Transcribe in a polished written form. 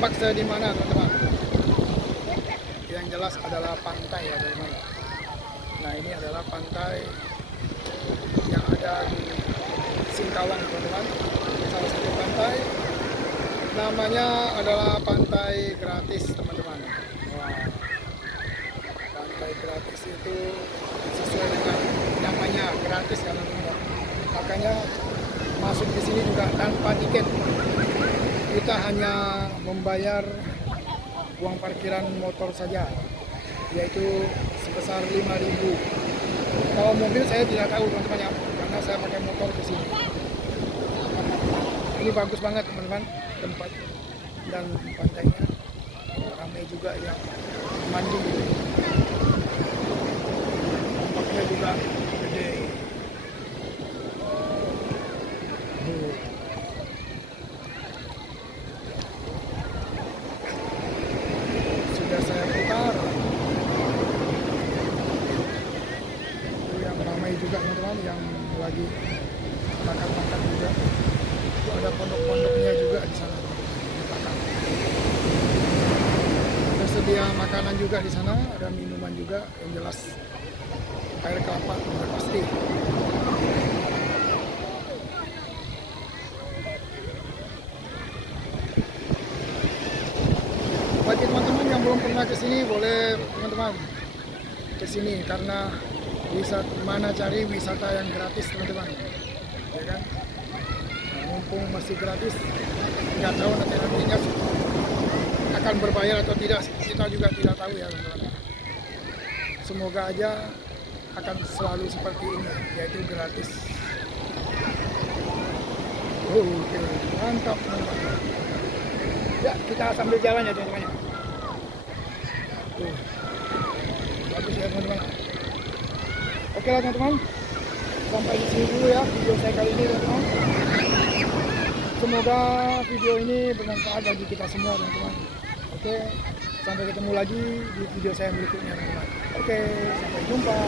saya di mana teman-teman. Yang jelas adalah pantai ya teman-teman. Nah ini adalah pantai yang ada di Singkawang teman-teman. Salah satu pantai, namanya adalah pantai gratis teman-teman. Wah, pantai gratis itu sesuai dengan namanya, gratis ya teman-teman. Makanya masuk di sini juga tanpa tiket. Kita hanya membayar uang parkiran motor saja, yaitu sebesar 5.000. Kalau mobil saya tidak tahu teman-teman ya, karena saya pakai motor ke sini. Ini bagus banget teman-teman, tempat dan pantainya. Ramai juga yang mandi. Tempatnya juga gede. Sudah saya putar. Itu yang ramai juga teman-teman, yang lagi makan-makan juga. Itu ada pondok-pondoknya juga di sana. Tersedia makanan juga di sana, ada minuman juga, yang jelas air kelapa sudah pasti. Bagi teman-teman yang belum pernah ke sini, boleh teman-teman ke sini, karena mana cari wisata yang gratis teman-teman, ya kan? Nah, mumpung masih gratis, nggak tahu nantinya akan berbayar atau tidak, kita juga tidak tahu ya teman-teman. Semoga aja akan selalu seperti ini, yaitu gratis. Oke, mantap teman-teman. Ya, kita sambil jalan ya teman-teman. Bagus ya teman-teman. Oke lah teman-teman, sampai di sini dulu ya video saya kali ini teman-teman. Semoga video ini bermanfaat bagi kita semua teman-teman. Oke, sampai ketemu lagi di video saya berikutnya teman-teman. Oke, sampai jumpa.